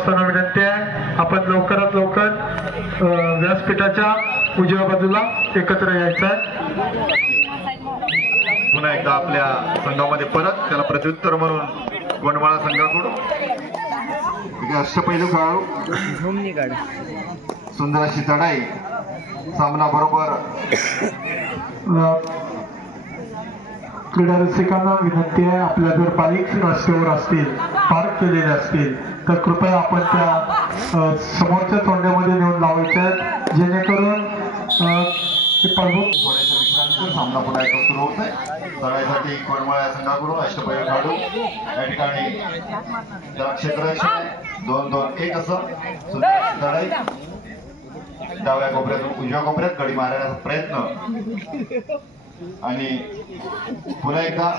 ग्रामस्थांना विनंती आहे आपण लवकरात लवकर व्यासपीठाच्या उजव्या बाजूला एकत्र यायचं आहे। पुन्हा एकदा आपल्या संघामध्ये परत त्याला प्रत्युत्तर म्हणून गोंडमाळा संघाकडून अष्टपैलू खेळाडू सुंदर अशी चढाई सामना बरोबर। क्रीडा रसिकांना विनंती आहे आपल्या जर बाईक रस्त्यावर असतील पार्क केलेले असतील तर कृपया आपण त्या समोरच्या तोंड्यामध्ये नेऊन लावायचे आहेत जेणेकरून सामना पुन्हा एकदा सुरू होत आहे। चढाईसाठी गोंडमाळा संघाकडून अष्टपैलू खेळाडू या ठिकाणी त्याला क्षेत्ररक्षण 2-2-1 असं सुंदर चढाई डाव्या कोपऱ्यातून उजव्या कोपऱ्यात गडी मारण्याचा प्रयत्न आणि पुन्हा एकदा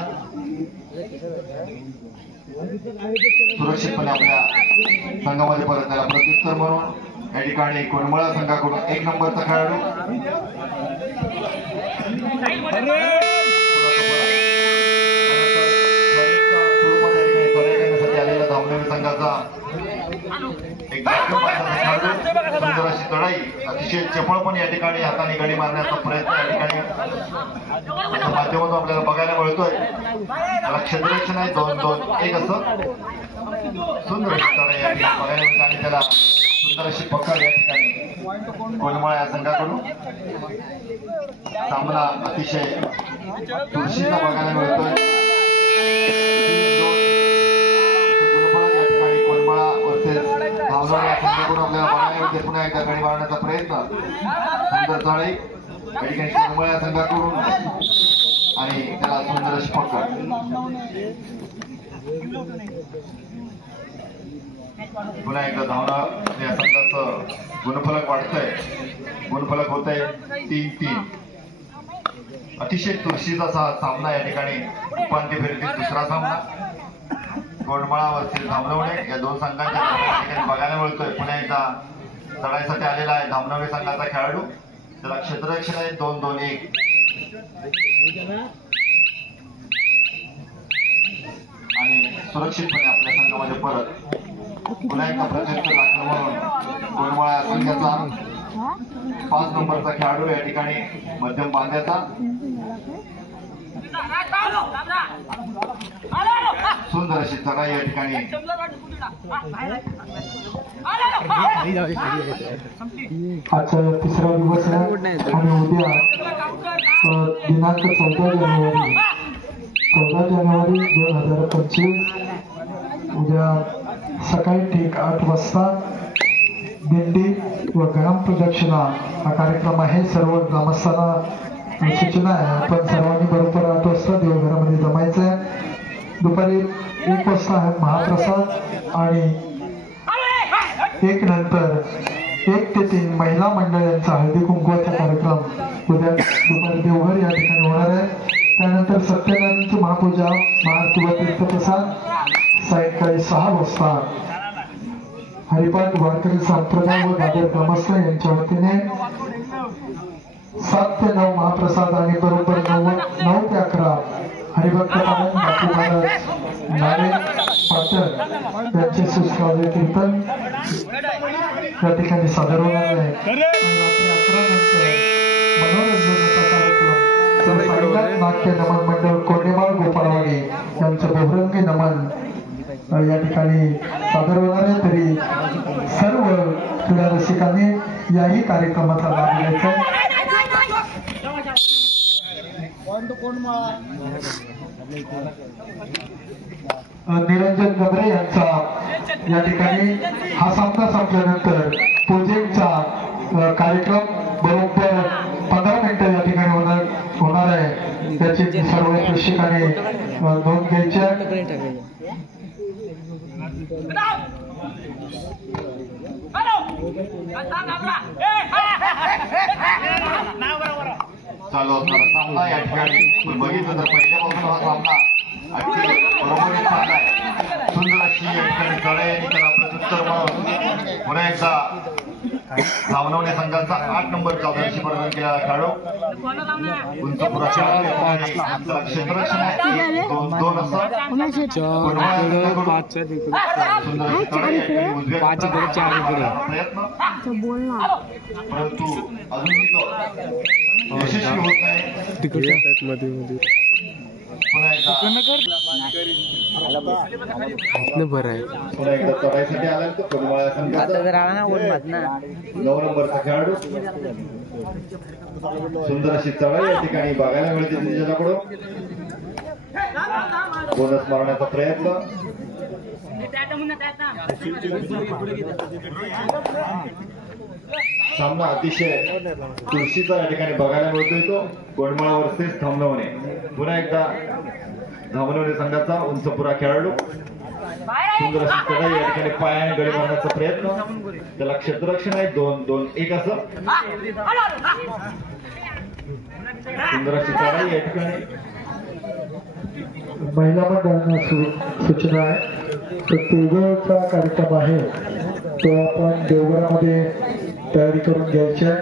सुरक्षितपणे आपल्या संघामध्ये परत त्याला प्रत्युत्तर म्हणून या ठिकाणी गोंडमाळा संघाकडून 1 नंबरचा खेळाडू आलेला धावणेवी संघाचा एक सुंदर अशी चढाई अतिशय चपळपणे या ठिकाणी हाताने गडी मारण्याचा प्रयत्न या ठिकाणी माध्यमातून आपल्याला बघायला मिळतोय। त्याला क्षेत्ररक्षण आहे 2-2-1 असं सुंदर अशी चढाई या ठिकाणी बघायला मिळते आणि त्याला सुंदर अशी पकड या ठिकाणी गोंडमाळा या संघाकडून। सामना अतिशय तुळशीचा बघायला मिळतोय। या ठिकाणी गोंडमाळा वर्सेस धावणारा या संघाकडून आपल्याला बघायला मिळते पुन्हा एकदा गडी मारण्याचा प्रयत्न सुंदर चढाई या ठिकाणी गोंडमाळा संघाकडून आणि त्याला सुंदर अशी पकड। पुन्हा एकदा धावणं या संघाचं गुणफलक वाढतंय गुणफलक होत आहे 3-3। अतिशय तुळशीचा सामना या ठिकाणी उपांत्य फेरीतील दुसरा सामना गोंडमाळा वर्सेस धामणवणे या दोन संघांच्या ठिकाणी बघायला मिळतोय। पुन्हा एकदा चढाईसाठी आलेला आहे धामणवणे संघाचा खेळाडू त्याला क्षेत्ररक्षण आहे 2-2-1 आणि सुरक्षितपणे आपल्या संघामध्ये परत पुन्हा एकदा प्रत्युत्तर लागलं म्हणून गोंडमाळा संघाचा 5 नंबरचा खेळाडू या ठिकाणी मध्यम बांध्याचा सुंदर अशी चढाई या ठिकाणी आजचा तिसरा दिवस आहे आणि उद्या दिनांक 14 जानेवारी 2025 उद्या सकाळी ठीक 8 वाजता दिंडी व ग्राम प्रदक्षिणा हा कार्यक्रम आहे। सर्व ग्रामस्थांना सूचना आहे आपण सर्वांनी बरोबर 8 वाजता देवघरामध्ये जमायचं आहे। दुपारी 1 वाजता आहे महाप्रसाद आणि 1 नंतर 1 ते 3 महिला मंडळ यांचा हळदी कुंकवाचा कार्यक्रम उद्या दुपारी देवघर या ठिकाणी होणार आहे। त्यानंतर सत्यनारायणची महापूजा महाआरती व तीर्थप्रसाद सायंकाळी 6 वाजता हरिपाठ वारकरी संप्रदाय व दादर ग्रामस्थ यांच्या वतीने 7 ते 9 महाप्रसाद आणि बरोबर 9 ते 11 हरिभक्त पालन बापू महाराज नारे पाटण यांचे सुस्वागत कीर्तन या ठिकाणी सादर होणार आहे। रात्री 11 नंतर मनोरंजनाचा कार्यक्रम नाट्य नमन मंडळ कोंडेमाळ गोपाळवाडी यांचं बहुरंगी नमन या ठिकाणी सादर होणार आहे। तरी सर्व क्रीडा रसिकांनी याही कार्यक्रमाचा लाभ घ्यायचा आहे। निरंजन गबरे यांचा या ठिकाणी हा सामना संपल्यानंतर पूजेचा कार्यक्रम बरोबर 15 मिनिटं या ठिकाणी होणार आहे। त्याची सर्व प्रेक्षकांनी नोंद घ्यायची आहे। चालू असणारा सामना या ठिकाणी बघितलं तर पहिल्यापासून हा सामना अगदी बरोबरीत चाललाय। सुंदर अशी या ठिकाणी चढाई आणि त्याला प्रत्युत्तर म्हणून पुन्हा एकदा धावनवणे संघाचा 8 नंबरचा आदर्श प्रदान केलेला खेळाडू उंच पुरा क्षेत्ररक्षण आहे 2 असं परंतु अजूनही तो यशस्वी होत नाही. पुन्हा एकदा चढाईसाठी आला तो कोडमाळा संघाचा 9 नंबरचा खेळाडू सुंदर अशी चढाई या ठिकाणी बघायला मिळते त्याच्याकडून. बोनस मारण्याचा प्रयत्न सामना अतिशय चुरशीचा या ठिकाणी बघायला मिळतोय तो कोडमाळा वर्सेस धामनवणे. पुन्हा एकदा धामनवणे संघाचा उंच पुरा खेळाडू सुंदर अशी चढाई या ठिकाणी पायाने गडी मारण्याचा प्रयत्न. त्याला क्षेत्ररक्षण आहे 2-2-1 असं सुंदर अशी चढाई या ठिकाणी. महिला मंडळांना सूचना आहे तो तेजचा कार्यक्रम आहे तो आपण देवघरामध्ये तयारी करून घ्यायची आहे.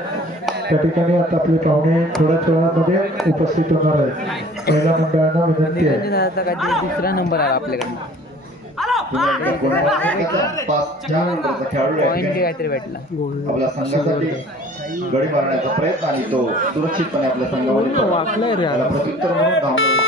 त्या ठिकाणी आता आपले पाहुणे थोड्याच वेळामध्ये उपस्थित होणार आहेत. महिला मंडळांना विनंती आहे. दुसरा नंबर आला आपल्याकडे काहीतरी भेटला आपल्या संघासाठी गडी मारण्याचा प्रयत्न आणि तो सुरक्षितपणे आपल्या संघामध्ये प्रत्युत्तर म्हणून धावणार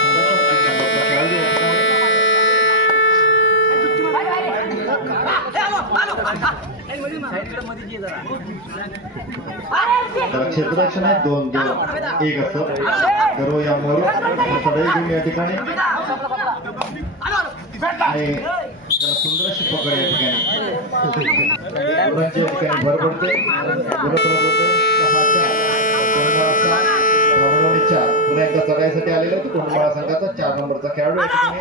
क्षेत्ररक्षण आहे 2-2-1 असं सर्व यावर चढाई घेऊन या ठिकाणी आणि त्याला सुंदर अशी पकड या ठिकाणी भर पडते. पुन्हा एकदा चढाईसाठी आलेला होता कोडमाळा संघाचा 4 नंबरचा खेळाडू या ठिकाणी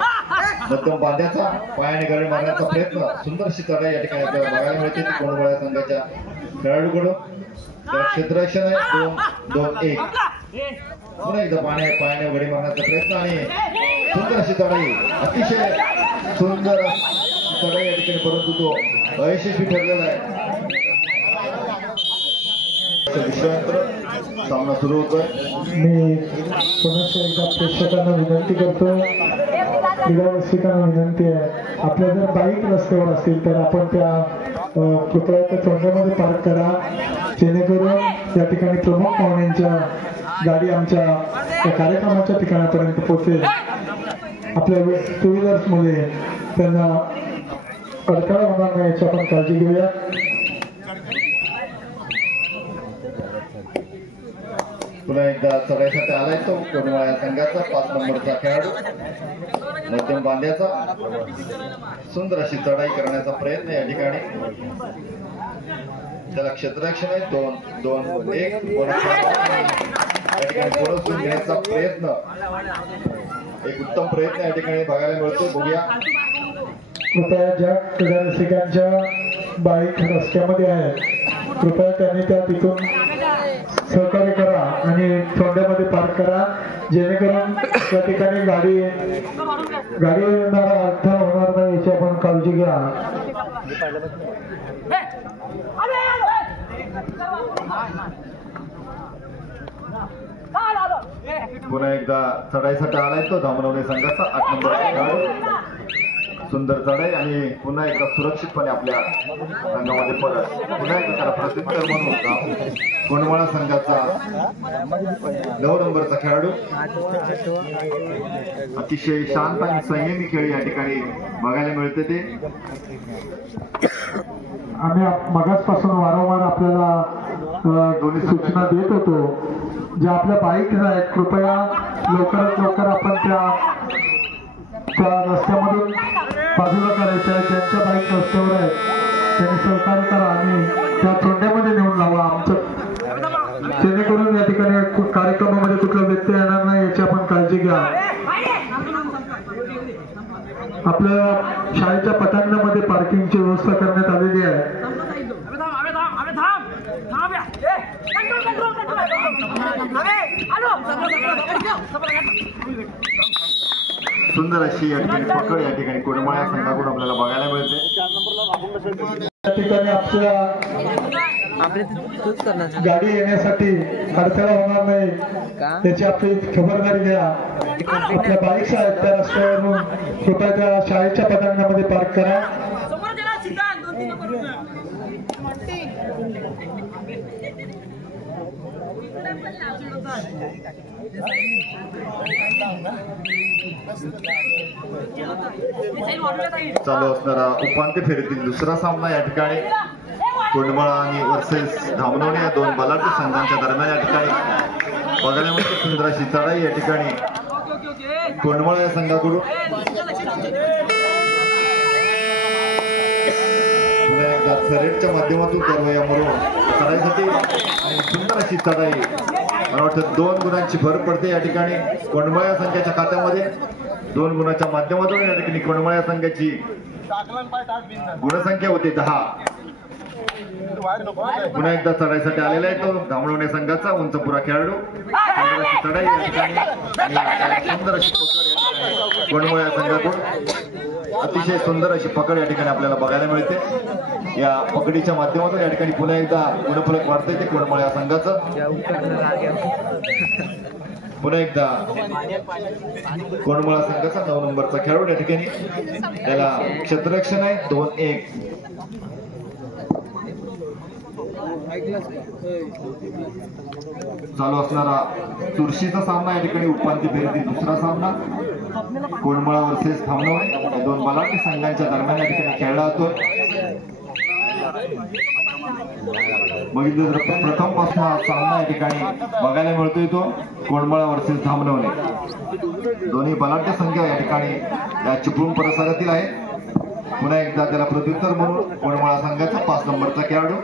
मध्यम बांध्याचा पायाने गडी मारण्याचा प्रयत्न. सुंदर अशी चढाई या ठिकाणी आपल्याला बघायला मिळते कोडमाळा संघाच्या खेळाडूकडून. क्षेत्ररक्षण आहे 2-2-1 पुन्हा एकदा पायाने गडी मारण्याचा प्रयत्न आणि सुंदर अशी चढाई अतिशय सुंदर चढाई या ठिकाणी परंतु तो अयशस्वी ठरलेला आहे. विश्वांतर सामना सुरू होतोय. मी पुन्हा एकदा प्रेक्षकांना विनंती करतो क्रीडा रसिकांना विनंती आहे आपल्या जर बाईक रस्त्यावर असतील तर आपण त्या कृपया त्या चोंड्यामध्ये पार्क करा जेणेकरून या ठिकाणी प्रमुख पाहुण्यांच्या गाडी आमच्या त्या कार्यक्रमाच्या ठिकाणापर्यंत पोहोचेल. आपल्या 2 व्हीलर्समध्ये त्यांना अडथळा होणार नाही याची आपण काळजी घेऊया. पुन्हा एकदा चढाईसाठी आलाय तो कोडमाळा संघाचा 5 नंबरचा खेळाडू मध्यम बांध्याचा सुंदर अशी चढाई करण्याचा प्रयत्न या ठिकाणी. त्याला क्षेत्ररक्षण आहे 2-2-1 या ठिकाणी बोनस घेण्याचा प्रयत्न एक उत्तम प्रयत्न या ठिकाणी बघायला मिळतो. बघूया कृपया ज्या क्रीडा रसिकांच्या बाईक रस्त्यामध्ये आहेत कृपया त्यांनी त्या तिथून सहकार्य करा आणि चोंड्यामध्ये पार्क करा जेणेकरून त्या ठिकाणी गाडी येणारा अडथळा होणार नाही याची आपण काळजी घ्या. पुन्हा एकदा चढाईसाठी आलाय तो धामनवणे संघाचा 8 नंबरचा खेळाडू सुंदर चढाई आणि पुन्हा एकदा सुरक्षितपणे आपल्या संघामध्ये परत. पुन्हा एकदा त्याला प्रत्युत्तर म्हणून कोडमाळा संघाचा 9 नंबरचा खेळाडू अतिशय शांत आणि संयमी खेळ या ठिकाणी बघायला मिळते. ते आम्ही मगाचपासून वारंवार आपल्याला दोन्ही सूचना देत होतो ज्या आपल्या बाईक आहेत कृपया लवकरात लवकर आपण त्या रस्त्यामधून बाजूला करायच्या आहेत. ज्यांच्या बाईक रस्त्यावर आहेत त्यांनी सहकार्य करा आणि त्या चोंड्यामध्ये नेऊन लावा आमचं जेणेकरून या ठिकाणी कार्यक्रमामध्ये कुठला व्यत्यय येणार नाही याची आपण काळजी घ्या. आपल्या शाळेच्या पटांगणामध्ये पार्किंगची व्यवस्था करण्यात आलेली आहे. सुंदर अशी या ठिकाणी पकड या ठिकाणी कोडमाळा संघाकडून आपल्याला बघायला मिळते. त्या ठिकाणी आपल्या आपले तूच करणार गाडी येण्यासाठी अडथळा होणार नाही का? त्याची आपली खबरदारी घ्या. आपल्या बाईक्स आहेत त्या रस्त्यावरून कृपया त्या शाळेच्या पटांगणामध्ये पार्क करा. चालू असणारा उपांत्य फेरीतील दुसरा सामना या ठिकाणी कोंडमळा आणि वर्सेस धामणवणे या दोन बलाढ्य संघांच्या दरम्यान या ठिकाणी बघायला मिळते सुंदर अशी चढाई या ठिकाणी कोंडमळा या संघाकडून पुन्हा एकदा थरेटच्या माध्यमातून करवया म्हणून चढाईसाठी आणि सुंदर अशी चढाई मला वाटतं 2 गुणांची भर पडते या ठिकाणी कोंडमळा या संघाच्या खात्यामध्ये. 2 गुणाच्या माध्यमातून या ठिकाणी कोंडमळा या संघाची गुणसंख्या होती 10. पुन्हा एकदा चढाईसाठी आलेला आहे तो धामणवणे संघाचा उंचपुरा खेळाडू. चढाई या ठिकाणी सुंदर अशी पकड या ठिकाणी कोंडमळा या संघाकडून अतिशय सुंदर अशी पकड या ठिकाणी आपल्याला बघायला मिळते. या पकडीच्या माध्यमातून या ठिकाणी पुन्हा एकदा गुणफलक वाढतंय ते कोंडमळा या संघाचं. पुन्हा एकदा कोंडमळा संघाचा 9 नंबरचा खेळाडू या ठिकाणी त्याला क्षेत्ररक्षण आहे 2-1. चालू असणारा चुरशीचा सामना या ठिकाणी उपांत्य फेरीतील दुसरा सामना कोंडमळा वर्सेस धामणवणे 2 बलाढ्य संघांच्या दरम्यान या ठिकाणी खेळला जातो. बघितलं तर प्रथम पासून हा सामना या ठिकाणी बघायला मिळतोय तो कोंडमळा वर्सेस धामणवणे. दोन्ही बलाढ्य संघ या ठिकाणी या चिपळूण परिसरातील आहे. पुन्हा एकदा त्याला प्रत्युत्तर म्हणून कोंडमळा संघाचा 5 नंबरचा खेळाडू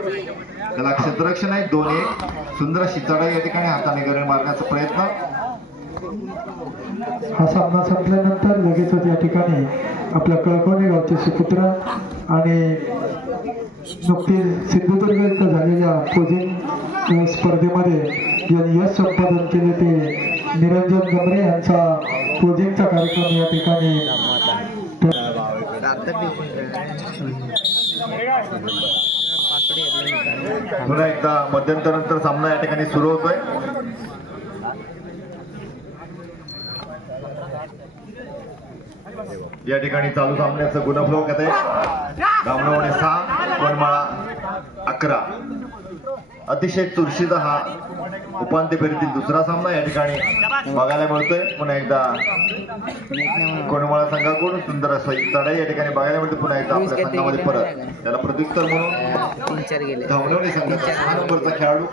त्याला क्षेत्ररक्षण आहे 2-1. सुंदर अशी चढाई या ठिकाणी हाताने गरे मारण्याचा प्रयत्न. हा सामना संपल्यानंतर लगेचच या ठिकाणी आपल्या कळकवणे गावचे सुपुत्र आणि नुकतीच सिंधुदुर्ग इथं झालेल्या पोजिंग स्पर्धेमध्ये यांनी यश संपादन केले ते निरंजन गमरे यांचा पोजिंगचा कार्यक्रम या ठिकाणी पुन्हा एकदा मध्यंतरानंतर सामना या ठिकाणी सुरू होतोय. या ठिकाणी चालू सामन्याचं गुणफलक येत आहे धामणवणे 6 कोंडमळा 11. अतिशय चुरशीचा हा उपांत्य फेरीतील दुसरा सामना या ठिकाणी बघायला मिळतोय. पुन्हा एकदा कोंडमळा संघाकडून सुंदर असं चढाई या ठिकाणी बघायला मिळते. पुन्हा एकदा आपल्या संघामध्ये परत त्याला प्रत्युत्तर म्हणून धामणवणे संघाचा 6 नंबरचा खेळाडू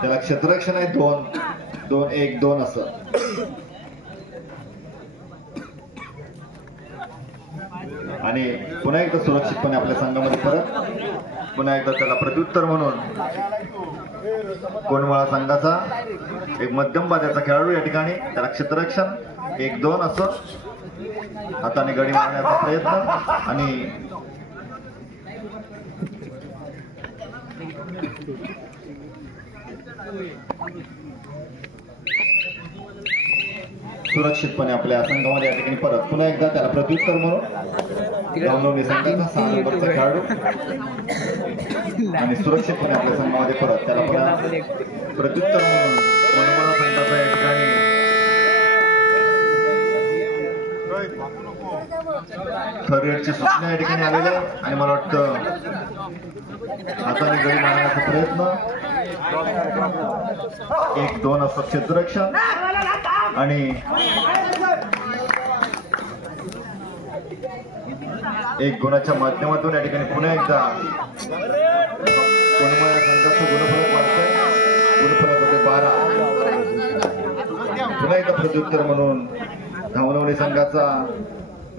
त्याला क्षेत्ररक्षण आहे 2-1-2 असं. आणि पुन्हा एकदा सुरक्षितपणे आपल्या संघामध्ये परत पुन्हा एकदा त्याला प्रत्युत्तर म्हणून कोंडमळा संघाचा एक मध्यम बाजाचा खेळाडू या ठिकाणी त्याला क्षेत्ररक्षण 1-2 असं हाताने गडी मारण्याचा प्रयत्न. आणि सुरक्षितपणे आपल्या संघामध्ये या ठिकाणी परत पुन्हा एकदा त्याला प्रत्युत्तर म्हणून धामणवणे संघाचा 6 नंबरचा खेळाडू आणि सुरक्षितपणे आपल्या संघामध्ये परत त्याला पुन्हा प्रत्युत्तर म्हणून कोंडमळा संघाचा या ठिकाणी थर्ड रेडची सूचना या ठिकाणी आलेली आहे. आणि मला वाटतं हाताने गडी मारण्याचा प्रयत्न 1-2 असं क्षेत्ररक्षण आणि 1 गुणाच्या माध्यमातून या ठिकाणी पुन्हा एकदा कोंडमळा संघाचं गुणफलक वाढतंय. गुणफलकामध्ये 12. पुन्हा एकदा प्रत्युत्तर म्हणून धामणवणे संघाचा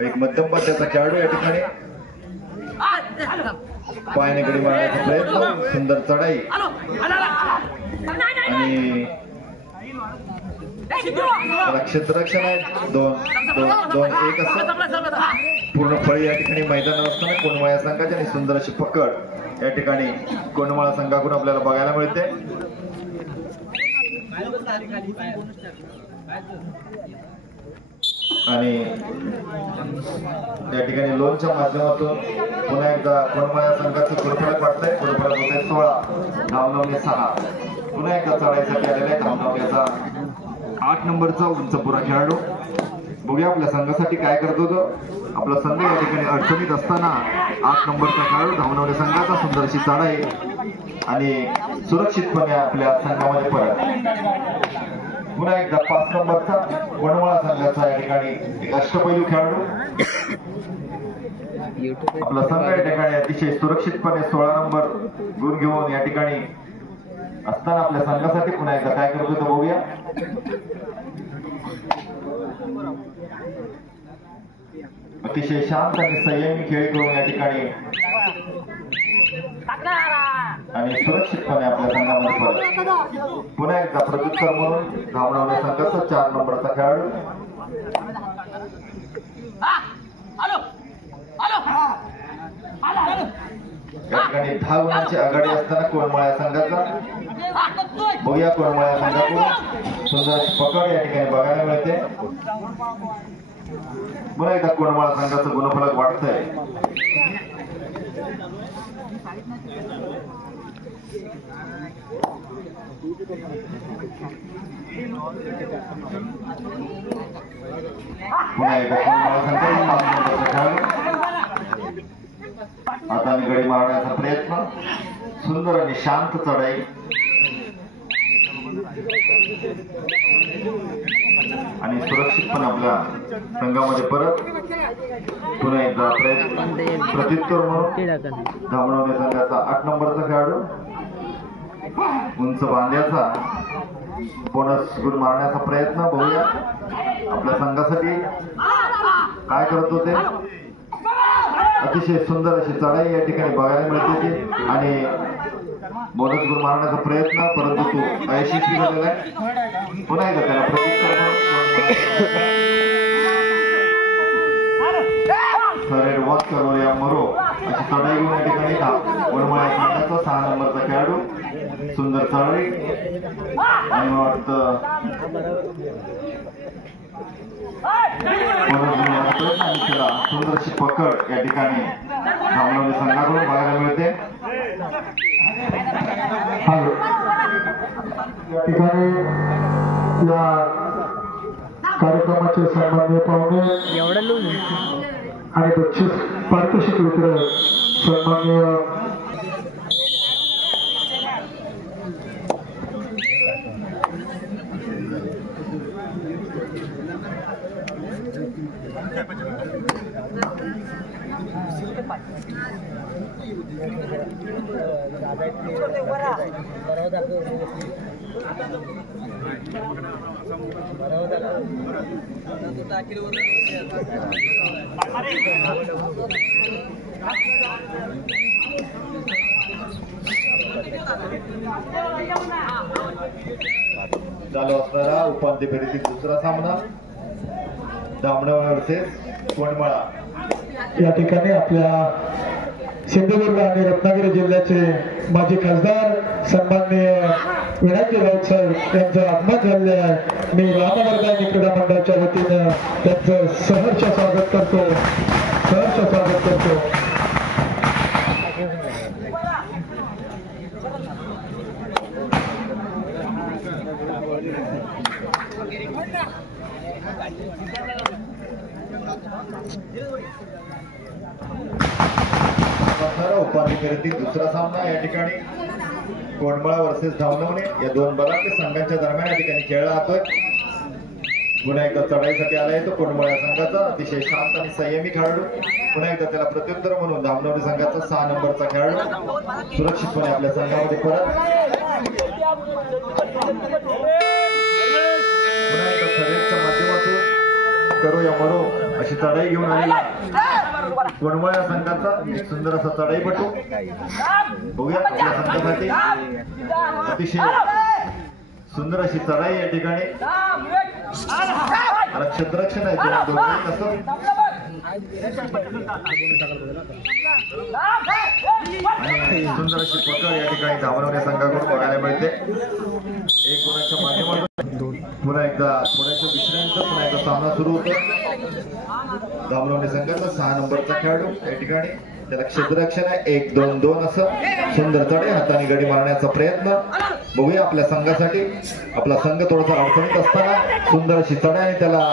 एक मध्यम पट्ट्याचा खेळाडू या ठिकाणी पायाने गडी मारण्याचा प्रयत्न. सुंदर चढाई आणि क्षेत्ररक्षण आहे 2-1 असं. पूर्ण फळी या ठिकाणी मैदानात असताना कोंडमळा संघाची आणि सुंदर अशी पकड या ठिकाणी कोंडमळा संघाकडून आपल्याला बघायला मिळते. आणि या ठिकाणी लोनच्या माध्यमातून पुन्हा एकदा कोणमाळ्या संघाचं गुणफलक वाटतंय. गुणफलक होते 16, धावनवणे 6. पुन्हा एकदा चढाईसाठी आलेला आहे धावनवण्याचा 8 नंबरचा उंचपुरा खेळाडू. बघूया आपल्या संघासाठी काय करतो तो. आपला संघ या ठिकाणी अडचणीत असताना 8 नंबरचा खेळाडू धावनवणे संघाचा सुंदरशी चढाई आणि सुरक्षितपणे आपल्या संघामध्ये परत. पुन्हा एकदा 5 नंबरचा कोणमाळा संघाचा या ठिकाणी एक अष्टपैलू खेळाडू. आपला संघ या ठिकाणी अतिशय सुरक्षितपणे 16 नंबर गुण घेऊन या ठिकाणी असताना आपल्या संघासाठी पुन्हा एकदा काय करतो तो बघूया. अतिशय शांत आणि संयमी खेळ करून या ठिकाणी आणि सुरक्षितपणे आपल्या संघामध्ये परत. पुन्हा एकदा प्रत्युत्तर म्हणून धावणाऱ्या संघाचा 4 नंबरचा खेळाडू. या ठिकाणी 10 गुणांची आघाडी असताना कोणमाळ्या संघाचा. बघूया कोणमाळ्या संघाकडून सुंदर पकड या ठिकाणी बघायला मिळते. पुन्हा एकदा कोणमाळा संघाचं गुणफलक वाढतंय. पुन्हा एकदा कोणमाळा संघाचा खेळाडू आता गडी मारण्याचा प्रयत्न. सुंदर आणि शांत चढाई आणि सुरक्षितपणे आपल्या संघामध्ये परत. पुन्हा एकदा प्रत्युत्तर म्हणून धावणाऱ्या संघाचा 8 नंबरचा खेळाडू उंच बांध्याचा बोनस गुण मारण्याचा प्रयत्न. बघूया आपल्या संघासाठी काय करत होते. अतिशय सुंदर अशी चढाई या ठिकाणी बघायला मिळते आणि बोनस गुण मारण्याचा प्रयत्न, परंतु तो अयशस्वी झालेला आहे. पुन्हा एकदा त्याला प्रत्युत्तर करूया मरो अशी चढाई घेऊन या ठिकाणी कोणमाळ्या संघाचा 6 नंबरचा खेळाडू. सुंदर चढाई आणि वाटतं सुंदरशी पकड या ठिकाणी धावणाऱ्या संघाकडून बघायला मिळते. या ठिकाणी या कार्यक्रमाचे सन्माननीय पाहुणे आणि बक्षीस पारितोषिक वितरण सन्माननीय चालू असणारा उपांत्य फेरीतील दुसरा सामना धामणगाव वर्सेस कोणमाळा. या ठिकाणी आपल्या सिंधुदुर्ग आणि रत्नागिरी जिल्ह्याचे माजी खासदार सन्माननीय विनायक राऊत साहेब यांचं आगमन झाले आहे. मी रामवर्धन क्रीडा मंडळाच्या वतीनं त्यांचं सहर्ष स्वागत करतो. उपांत्य फेरीतील दुसरा सामना या ठिकाणी कोणमाळा वर्सेस धावनवणे या 2 बलाढ्य संघांच्या दरम्यान या ठिकाणी खेळला जातोय. पुन्हा एकदा चढाईसाठी आलाय तो कोणमाळा संघाचा अतिशय शांत आणि संयमी खेळाडू. पुन्हा एकदा त्याला प्रत्युत्तर म्हणून धावनवणे संघाचा 6 नंबरचा खेळाडू सुरक्षितपणे आपल्या संघामध्ये परत. पुन्हा एकदा शर्यतच्या माध्यमातून करूया मरो अशी चढाई घेऊन आलेला कोणमाळा संघाचा एक सुंदर असा चढाईपटू. बघूया आपल्या संघासाठी अतिशय सुंदर अशी चढाई या ठिकाणी. क्षेत्ररक्षण आहे आणि सुंदर अशी पकड या ठिकाणी धावणाऱ्या संघाकडून बघायला मिळते. 1 गुणाच्या माध्यमातून पुन्हा एकदा थोड्याशा विश्रांतीचं पुन्हा एकदा सामना सुरू होतो. धामणवणे संघाचा 6 नंबरचा खेळाडू या ठिकाणी, त्याला क्षेत्ररक्षण आहे. 1-2-2 असं सुंदर चढे, हाताने गडी मारण्याचा प्रयत्न. बघूया आपल्या संघासाठी. आपला संघ थोडासा अडचणीत असताना सुंदर अशी चढाई आणि त्याला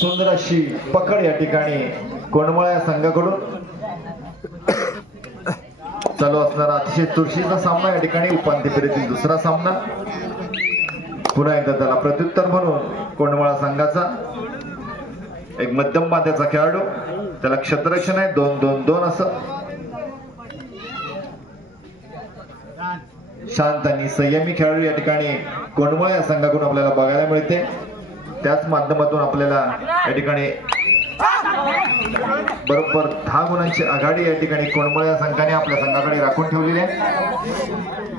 सुंदर अशी पकड या ठिकाणी कोंडमळा या संघाकडून चालू असणारा अतिशय चुरशीचा सामना या ठिकाणी. उपांत्य फेरीतील दुसरा सामना. पुन्हा एकदा त्याला प्रत्युत्तर म्हणून कोंडमळा संघाचा एक मध्यम बांध्याचा खेळाडू, त्याला क्षेत्ररक्षण आहे. 2-2-2 असं शांत आणि संयमी खेळाडू या ठिकाणी कोंडमळा या संघाकडून आपल्याला बघायला मिळते. त्याच माध्यमातून आपल्याला या ठिकाणी बरोबर 10 गुणांची आघाडी या ठिकाणी कोंडमळा या संघाने आपल्या संघाकडे राखून ठेवलेली आहे.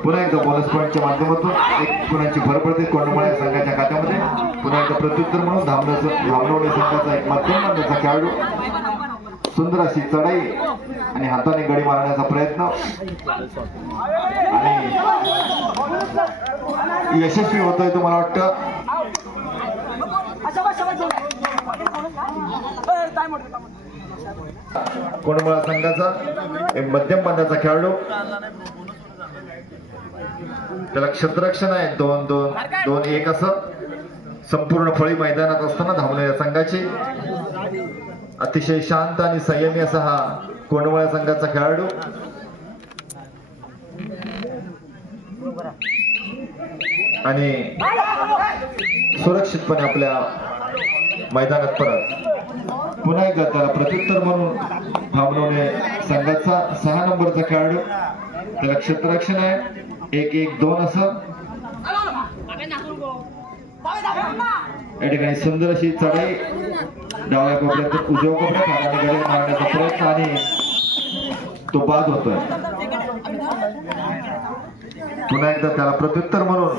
पुन्हा एकदा बोनस पॉईंटच्या माध्यमातून 1 गुणांची भर पडते कोंडमळा या संघाच्या खात्यामध्ये. पुन्हा एकदा प्रत्युत्तर म्हणून धामणवणे संघाचा एक मध्यम बांध्याचा खेळाडू, सुंदर अशी चढाई आणि हाताने गडी मारण्याचा प्रयत्न आणि यशस्वी होतोय तो मला वाटतं. कोंडमळा संघाचा एक मध्यम बांध्याचा खेळाडू, त्याला क्षेत्ररक्षण आहे. 2-2-2-1 असं संपूर्ण फळी मैदानात असताना धावणे या संघाची अतिशय शांत आणि संयमी असा हा कोंडमळा संघाचा खेळाडू. आणि सुरक्षितपणे आपल्या मैदानात परत. पुन्हा एकदा त्याला प्रत्युत्तर म्हणून धामणवणे संघाचा 6 नंबरचा खेळाडू, त्याला क्षेत्ररक्षण आहे. 1-1-2 असं या ठिकाणी सुंदर अशी चढाई डाव्या कोपऱ्यातून उजव्या कोपऱ्यात हाताने गडी मारण्याचा प्रयत्न आणि तो बाद होतोय. पुन्हा एकदा त्याला प्रत्युत्तर म्हणून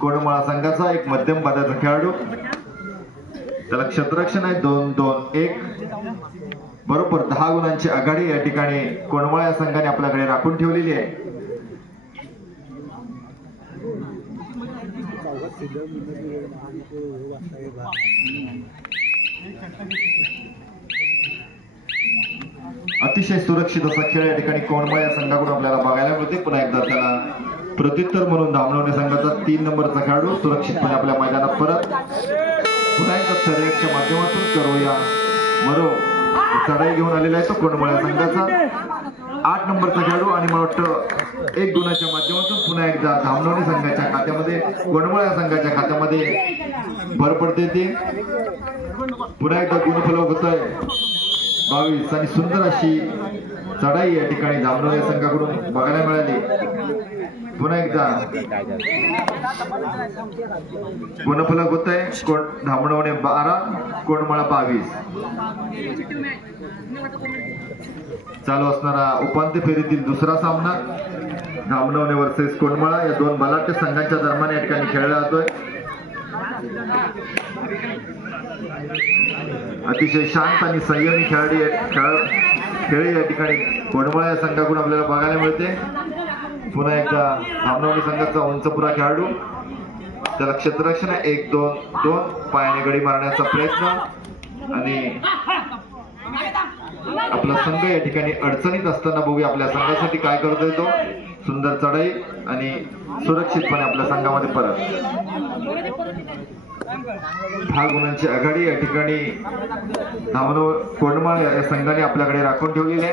कोंडमळा संघाचा एक मध्यम बांध्याचा खेळाडू, त्याला क्षेत्ररक्षण आहे. 2-2-1 बरोबर 10 गुणांची आघाडी या ठिकाणी कोंडमळा या संघाने आपल्याकडे राखून ठेवलेली आहे. अतिशय सुरक्षित असा खेळ या ठिकाणी कोंडमळा या संघाकडून आपल्याला बघायला मिळते. पुन्हा एकदा त्याला प्रत्युत्तर म्हणून धामणवणे संघाचा 3 नंबरचा खेळाडू सुरक्षितपणे आपल्या मैदानात परत. पुन्हा एकदा चढाईच्या माध्यमातून करूया मरो चढाई घेऊन आलेला आहे तो कोंडमळा संघाचा 8 नंबरचा खेळाडू. आणि मला वाटतं 1 गुणाच्या माध्यमातून पुन्हा एकदा धामणवणे संघाच्या खात्यामध्ये कोंडमळा संघाच्या खात्यामध्ये भर पडते. ती पुन्हा एकदा गुणफलक होत आहे 22 आणि सुंदर अशी चढाई या ठिकाणी धामणवणे संघाकडून बघायला मिळाली. पुन्हा एकदा गुणफलक होत आहे धामणवणे 12 कोंडमळा 22. चालू असणारा उपांत्य फेरीतील दुसरा सामना धामणवणे वर्सेस कोंडमळा या 2 बलाढ्य संघांच्या दरम्यान या ठिकाणी खेळला जातोय. अतिशय शांत आणि संयमी खेळ या ठिकाणी कोंडमळा या संघाकडून आपल्याला बघायला मिळते. पुन्हा एकदा धामणवणे संघाचा उंचपुरा खेळाडू, त्याला क्षेत्ररक्षण आहे. 1-2-2 पायाने गडी मारण्याचा प्रयत्न आणि आपला संघ या ठिकाणी अडचणीत असताना बघूया आपल्या संघासाठी काय करतोय तो. सुंदर चढाई आणि सुरक्षितपणे आपल्या संघामध्ये परत. 10 गुणांची आघाडी या ठिकाणी कोंडमळा या संघाने आपल्याकडे राखून ठेवलेली आहे.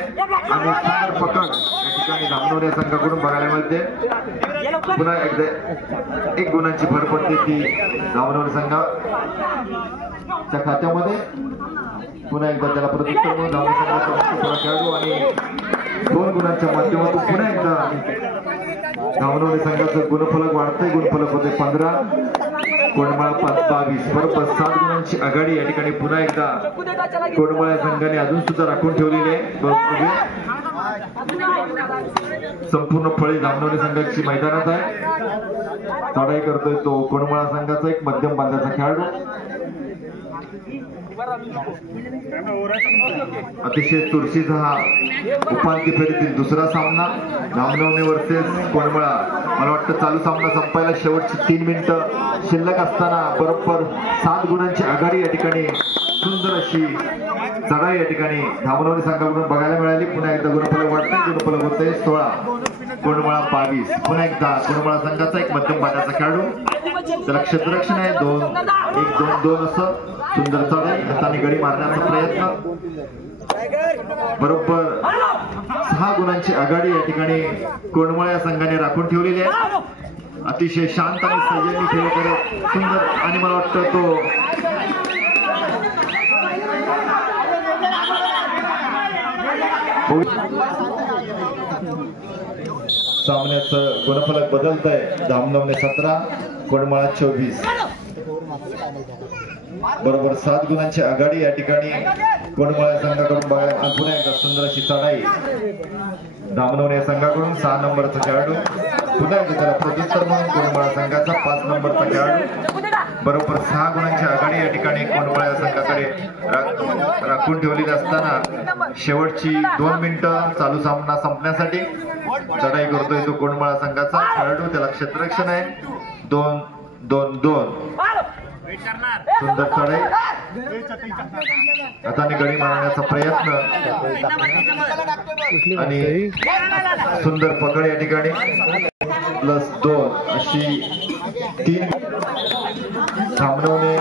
आणि सुंदर पकड या ठिकाणी धामणवणे या संघाकडून बघायला मिळते. पुन्हा एकदा 1 गुणांची भर पडते ती धामणवणे संघाच्या खात्यामध्ये. पुन्हा एकदा त्याला प्रत्युत्तर म्हणून धामणवणे संघाचा खेळाडू आणि 2 गुणांच्या माध्यमातून पुन्हा एकदा धामणवणे संघाचं गुणफलक वाढतंय. गुणफलक होते 15 कोंडमळा 22 बरोबर 7 गुणांची आघाडी या ठिकाणी पुन्हा एकदा कोंडमळा संघाने अजून सुद्धा राखून ठेवलेली आहे. संपूर्ण फळी धामणवणे संघाची मैदानात आहे. चढाई करतोय तो कोंडमळा संघाचा एक मध्यम बांध्याचा खेळाडू. अतिशय चुरशीचा हा उपांत्य फेरीतील दुसरा सामना धामणवणे वर्सेस कोंडमळा. मला वाटतं चालू सामना संपायला शेवटची 3 मिनिटं शिल्लक असताना बरोबर 7 गुणांची आघाडी या ठिकाणी सुंदर अशी चढाई या ठिकाणी धामणवणे संघाकडून बघायला मिळाली. पुन्हा एकदा गुणफलक वाटते, गुणफलक होते 16 कोंडमळा 22. पुन्हा एकदा कोंडमळा संघाचा एक मध्यम पाण्याचा खेळाडू, त्याला क्षेत्ररक्षण आहे 2-1-2-2 असं सुंदर चढाई, हाताने गडी मारण्याचा प्रयत्न. बरोबर 6 गुणांची आघाडी या ठिकाणी कोंडमळा या संघाने राखून ठेवलेली आहे. अतिशय शांत आणि संयमी खेळ करत सुंदर, आणि मला वाटतं तो सामन्याचं गुणफलक बदलत आहे. धामणवणे 17 कोंडमळा 24. बरोबर 7 गुणांची आघाडी या ठिकाणी कोंडमळा संघाकडून बघायला. पुन्हा एकदा सुंदर अशी चढाई धामणवणे संघाकडून 6 नंबरचा खेळाडू, पुन्हा एकदा त्याला प्रत्युत्तर म्हणून कोंडमळा संघाचा 5 नंबरचा खेळाडू. बरोबर 6 गुणांची आघाडी या ठिकाणी कोंडमळा संघाकडे राखून ठेवलेली असताना शेवटची 2 मिनिटं चालू सामना संपण्यासाठी चढाई करतोय तो कोंडमळा संघाचा खेळाडू, त्याला क्षेत्ररक्षण आहे 2-2-2. सुंदर चढाई, हाताने गडी मारण्याचा प्रयत्न आणि सुंदर पकड या ठिकाणी +2 अशी 3 धामणवणे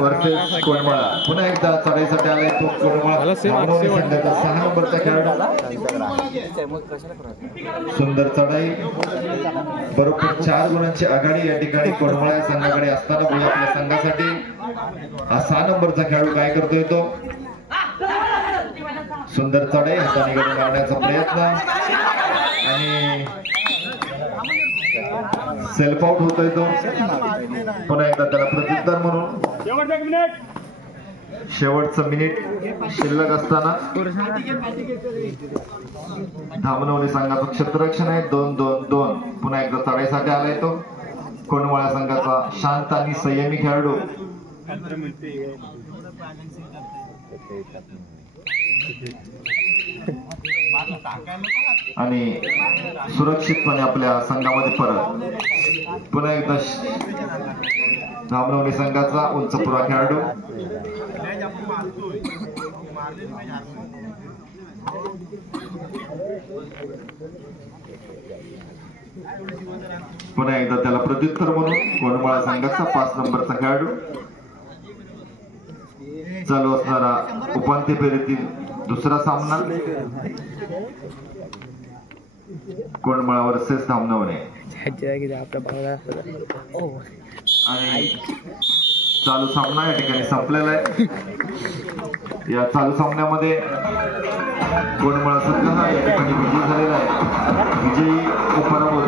वर्सेस कोंडमळा. पुन्हा एकदा चढाईसाठी आलाय तो कोंडमळा धामणवणे संघाचा 6 नंबरचा खेळाडू. सुंदर चढाई, बरोबर 4 गुणांची आघाडी या ठिकाणी कोंडमळा संघाकडे असताना पुढे आपल्या संघासाठी हा 6 नंबरचा खेळाडू काय करतोय तो सुंदर चढाई, हाताने गडी मारण्याचा प्रयत्न आणि सेल्फ आउट होतोय तो. पुन्हा एकदा त्याला प्रत्युत्तर म्हणून शेवटचं मिनिट शिल्लक असताना धामणवणे संघाचं क्षेत्ररक्षण आहे 2-2-2. पुन्हा एकदा चढाईसाठी आलाय तो कोंडमळा संघाचा शांत आणि संयमी खेळाडू आणि सुरक्षितपणे आपल्या संघामध्ये परत. पुन्हा एकदा धामणवणे संघाचा उंचपुरा खेळाडू पुन्हा एकदा त्याला प्रत्युत्तर म्हणून कोंडमळा संघाचा 5 नंबरचा खेळाडू. चालू असणारा उपांत्य फेरीतील दुसरा सामना कोंडमळा वर्सेस धामणवणे. आणि चालू सामना या ठिकाणी संपलेला आहे. या चालू सामन्यामध्ये कोंडमळा संघ हा या ठिकाणी विजयी झालेला आहे. विजयी पराभव